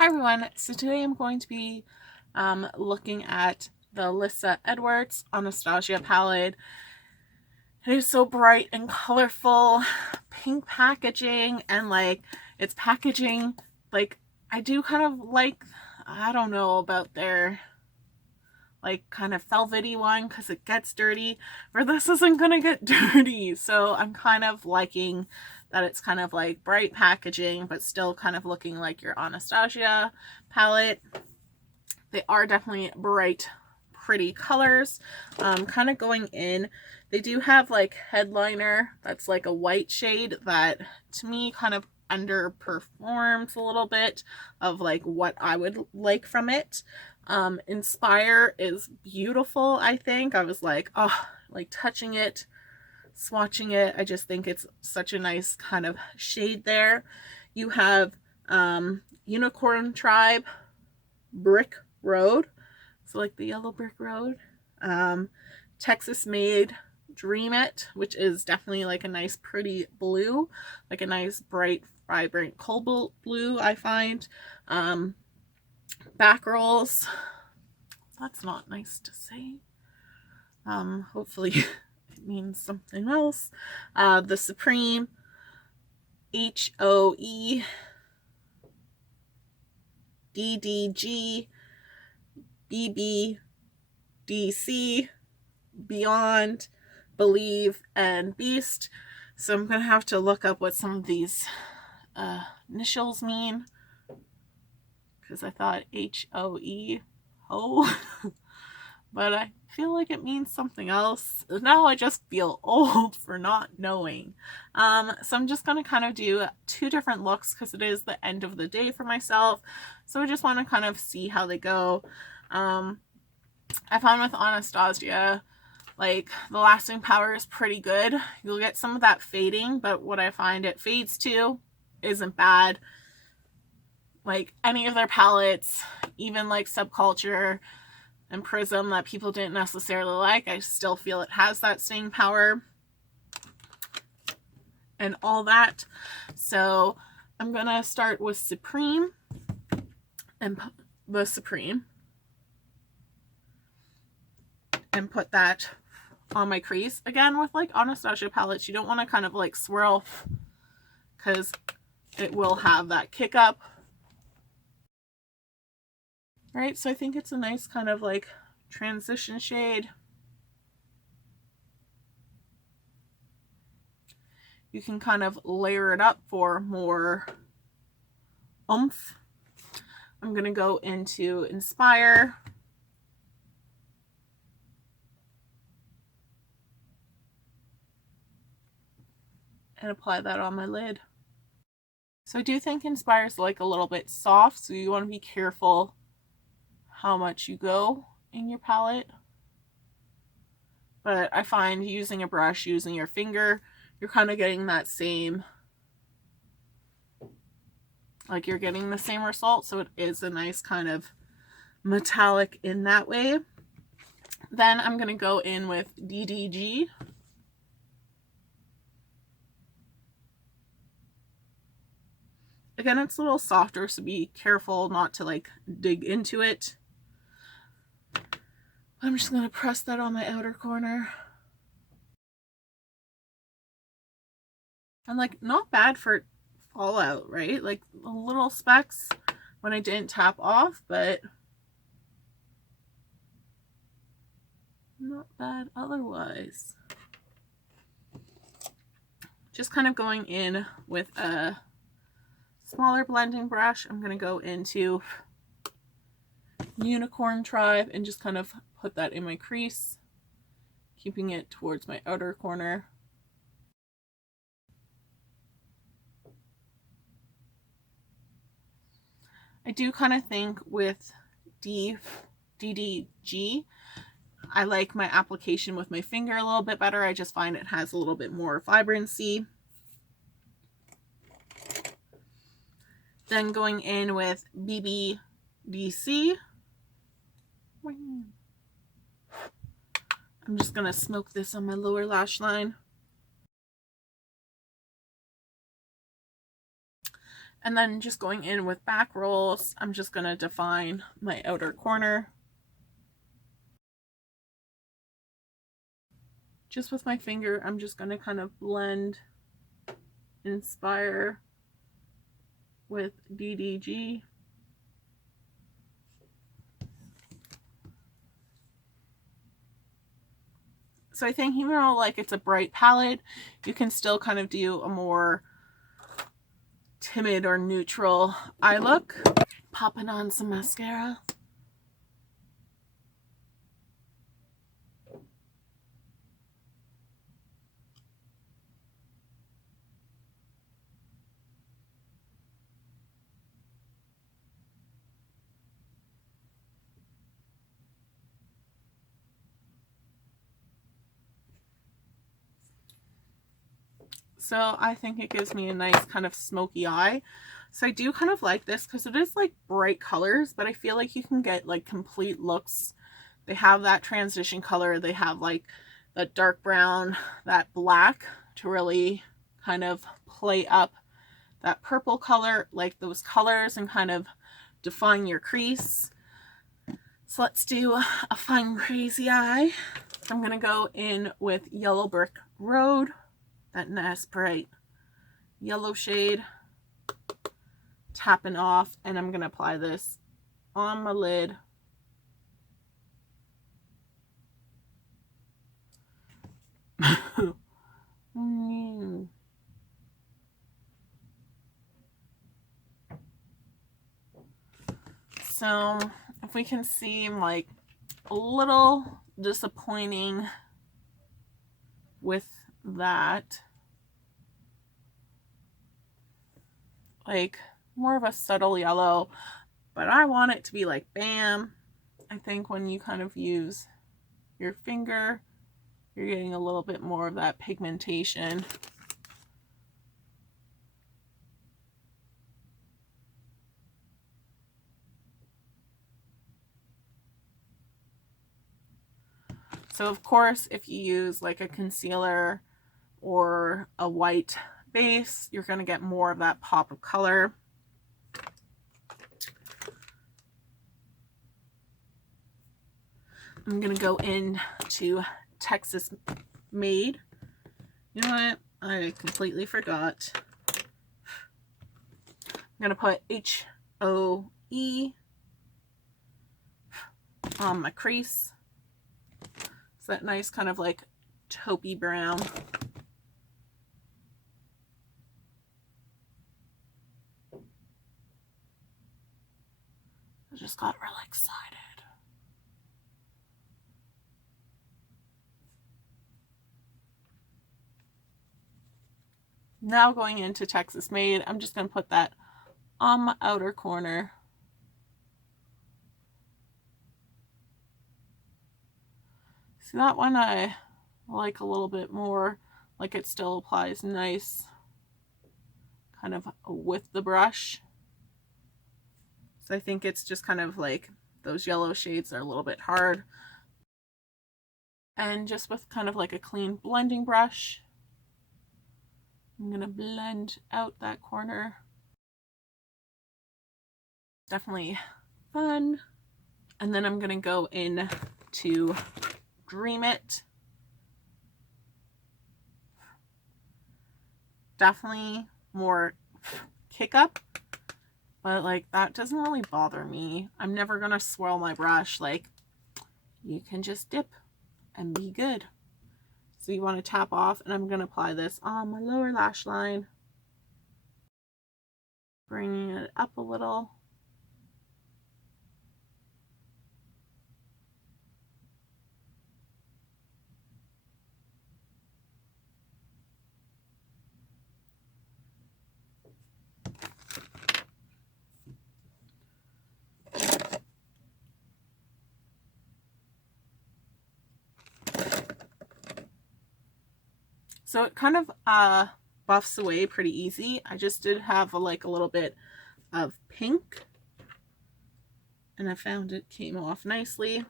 Hi everyone, so today I'm going to be looking at the Alyssa Edwards Anastasia palette. It is so bright and colorful, pink packaging, and like its packaging, like I do kind of like, I don't know about their like kind of velvety one because it gets dirty, or this isn't gonna get dirty, so I'm kind of liking that it's kind of like bright packaging but still kind of looking like your Anastasia palette. They are definitely bright, pretty colors. Kind of going in, they do have like headliner that's like a white shade that to me kind of underperforms a little bit of like what I would like from it. Inspire is beautiful. I think I was like, oh, like touching it, swatching it, I just think it's such a nice kind of shade there. You have Unicorn Tribe Brick Road, so like the yellow brick road. Texas Made Dream It, which is definitely like a nice pretty blue, like a nice bright vibrant cobalt blue, I find. Back rolls, that's not nice to say. Hopefully it means something else. The Supreme HOE DDG BBDC Beyond, Believe, and Beast. So I'm gonna have to look up what some of these initials mean, because I thought HOE but I feel like it means something else. Now I just feel old for not knowing. So I'm just going to kind of do two different looks because it is the end of the day for myself. So I just want to kind of see how they go. I found with Anastasia, like the lasting power is pretty good. You'll get some of that fading, but what I find it fades to isn't bad. Like any of their palettes, even like Subculture and Prism that people didn't necessarily like, I still feel it has that staying power and all that. So I'm gonna start with Supreme and the Supreme and put that on my crease. Again, with like Anastasia palettes, you don't want to kind of like swirl because it will have that kick up. Right, so I think it's a nice kind of like transition shade. You can kind of layer it up for more oomph. I'm going to go into Inspire. And apply that on my lid. So I do think Inspire is like a little bit soft, so you want to be careful how much you go in your palette. But I find using a brush, using your finger, you're kind of getting that same, like you're getting the same result. So it is a nice kind of metallic in that way. Then I'm going to go in with DDG. Again, it's a little softer, so be careful not to like dig into it. I'm just going to press that on my outer corner. And like, not bad for fallout, right? Like little specks when I didn't tap off, but not bad otherwise. Just kind of going in with a smaller blending brush. I'm going to go into Unicorn Tribe and just kind of put that in my crease, keeping it towards my outer corner. I do kind of think with DDG, I like my application with my finger a little bit better. I just find it has a little bit more vibrancy. Then going in with BBDC. I'm just going to smoke this on my lower lash line. And then just going in with back rolls, I'm just going to define my outer corner. Just with my finger, I'm just going to kind of blend, inspire with DDG. So I think even though like it's a bright palette, you can still kind of do a more timid or neutral eye look. Popping on some mascara. So I think it gives me a nice kind of smoky eye. So I do kind of like this because it is like bright colors, but I feel like you can get like complete looks. They have that transition color. They have like that dark brown, that black to really kind of play up that purple color, like those colors, and kind of define your crease. So let's do a fun crazy eye. I'm going to go in with Yellow Brick Road, that nice bright yellow shade, tapping off, and I'm going to apply this on my lid. So if we can seem like a little disappointing with that, like more of a subtle yellow, but I want it to be like bam. I think when you kind of use your finger, you're getting a little bit more of that pigmentation. So of course, if you use like a concealer or a white base, you're going to get more of that pop of color. I'm going to go into Texas Made. You know what? I completely forgot. I'm going to put HOE on my crease. It's that nice kind of like taupey brown. I just got really excited. Now going into Texas Made, I'm just going to put that on my outer corner. See, that one I like a little bit more, like it still applies nice kind of with the brush. So I think it's just kind of like those yellow shades are a little bit hard. And just with kind of like a clean blending brush, I'm going to blend out that corner. Definitely fun. And then I'm going to go in to Dream It. Definitely more kick up, but like that doesn't really bother me. I'm never going to swirl my brush. Like you can just dip and be good. So you want to tap off, and I'm going to apply this on my lower lash line, bringing it up a little. So it kind of buffs away pretty easy. I just did have like a little bit of pink, and I found it came off nicely.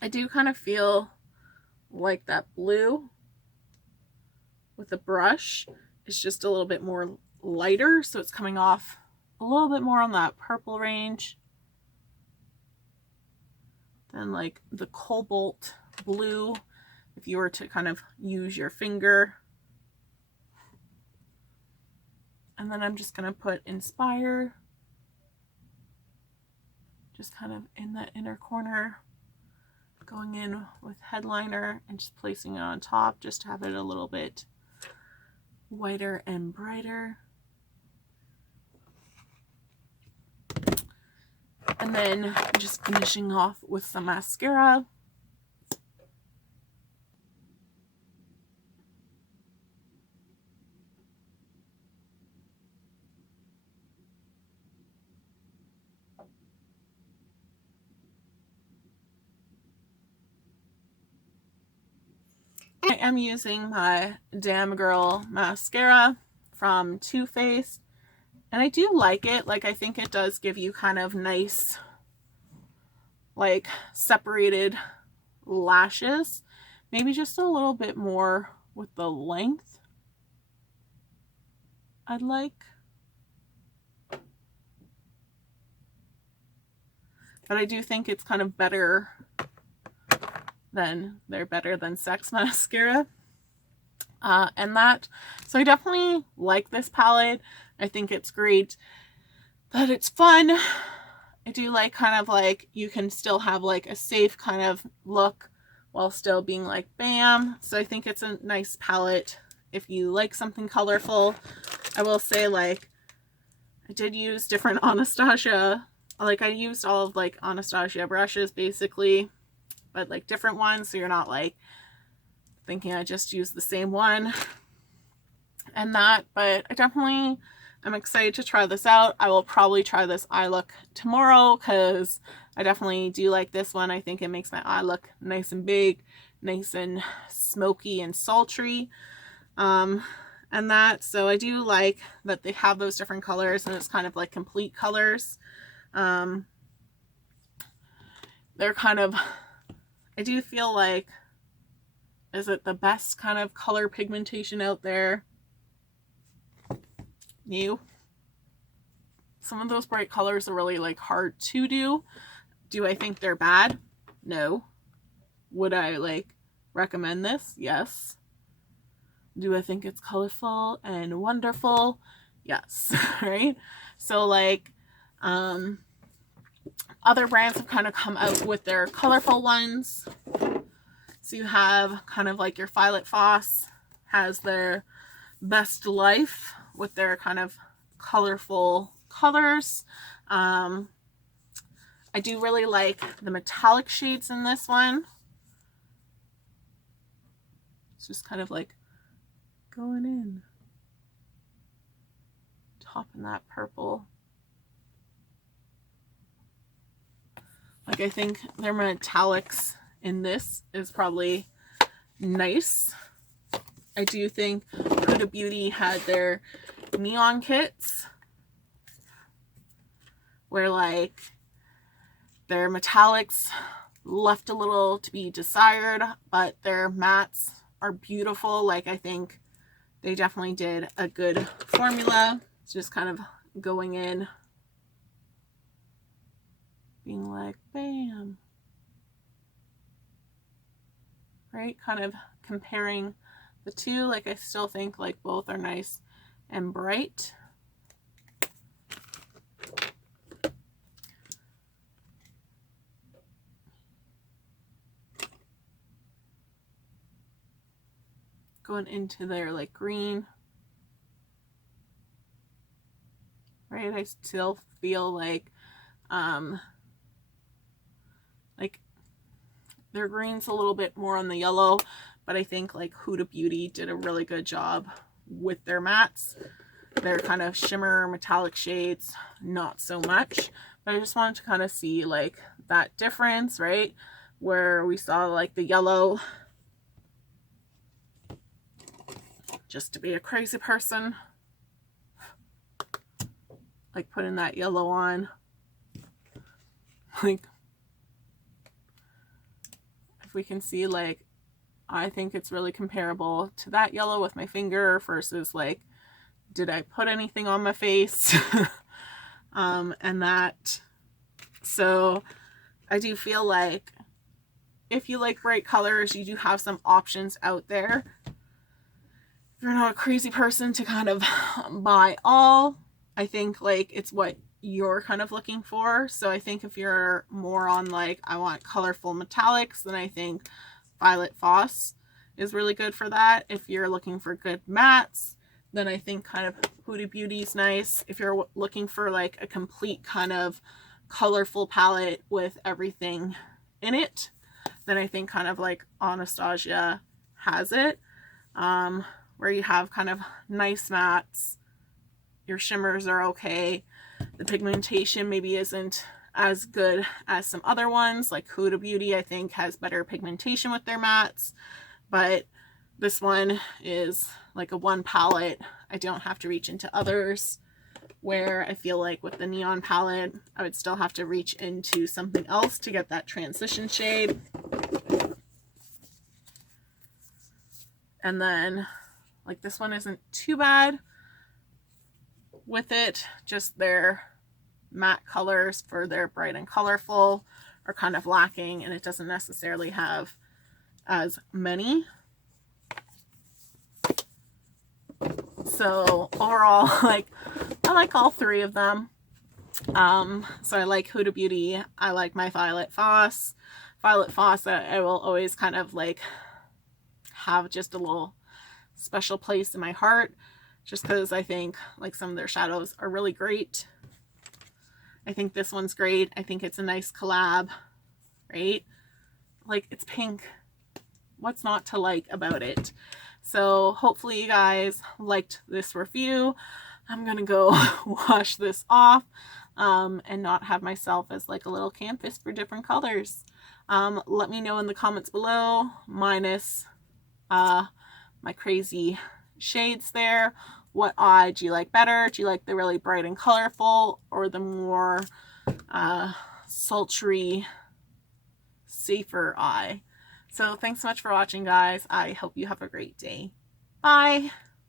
I do kind of feel like that blue with the brush is just a little bit more lighter, so it's coming off a little bit more on that purple range than like the cobalt blue if you were to kind of use your finger. And then I'm just going to put Inspire just kind of in that inner corner, going in with headliner and just placing it on top just to have it a little bit whiter and brighter. And then just finishing off with some mascara. I am using my Damn Girl mascara from Too Faced, and I do like it. Like, I think it does give you kind of nice, like, separated lashes. Maybe just a little bit more with the length I'd like. But I do think it's kind of better than, they're better than Sex mascara. And that, so I definitely like this palette. I think it's great that it's fun. I do like kind of like, you can still have like a safe kind of look while still being like bam. So I think it's a nice palette if you like something colorful. I will say, like, I did use different Anastasia, like I used all of like Anastasia brushes basically, but like different ones, so you're not like thinking I just used the same one and that. But I definitely am excited to try this out. I will probably try this eye look tomorrow because I definitely do like this one. I think it makes my eye look nice and big, nice and smoky and sultry, and that. So I do like that they have those different colors and it's kind of like complete colors. They're kind of, I do feel like, is it the best kind of color pigmentation out there? New. Some of those bright colors are really like hard to do. Do I think they're bad? No. Would I like recommend this? Yes. Do I think it's colorful and wonderful? Yes. Right? So like, other brands have kind of come out with their colorful ones. So you have kind of like your Violet Foss has their Best Life with their kind of colorful colors. I do really like the metallic shades in this one. It's just kind of like going in, topping that purple. Like, I think their metallics in this is probably nice. I do think Huda Beauty had their neon kits where like their metallics left a little to be desired, but their mattes are beautiful. Like, I think they definitely did a good formula. It's just kind of going in, being like bam, right? Kind of comparing the two. Like, I still think like both are nice and bright. Going into their like green, right? I still feel like their green's a little bit more on the yellow, but I think like Huda Beauty did a really good job with their mattes. Their kind of shimmer metallic shades, not so much. But I just wanted to kind of see like that difference, right? Where we saw like the yellow, just to be a crazy person, like putting that yellow on, like, if we can see, like, I think it's really comparable to that yellow with my finger versus like did I put anything on my face? And that, so I do feel like if you like bright colors, you do have some options out there. If you're not a crazy person to kind of buy all, I think like it's what you're kind of looking for. So I think if you're more on like, I want colorful metallics, then I think Violet Foss is really good for that. If you're looking for good mattes, then I think kind of Huda Beauty is nice. If you're looking for like a complete kind of colorful palette with everything in it, then I think kind of like Anastasia has it, where you have kind of nice mattes. Your shimmers are okay. The pigmentation maybe isn't as good as some other ones, like Huda Beauty I think has better pigmentation with their mattes, but this one is like a one palette. I don't have to reach into others, where I feel like with the neon palette, I would still have to reach into something else to get that transition shade. And then like this one isn't too bad with it, just their matte colors for their bright and colorful are kind of lacking, and it doesn't necessarily have as many. So overall, like I like all three of them. So I like Huda Beauty. I like my Violet Foss. Violet Foss, I will always kind of like have just a little special place in my heart, just because I think like some of their shadows are really great. I think this one's great. I think it's a nice collab, right? Like it's pink. What's not to like about it? So hopefully you guys liked this review. I'm gonna go wash this off and not have myself as like a little canvas for different colors. Let me know in the comments below, minus my crazy shades there. What eye do you like better? Do you like the really bright and colorful, or the more sultry, safer eye? So thanks so much for watching, guys. I hope you have a great day. Bye.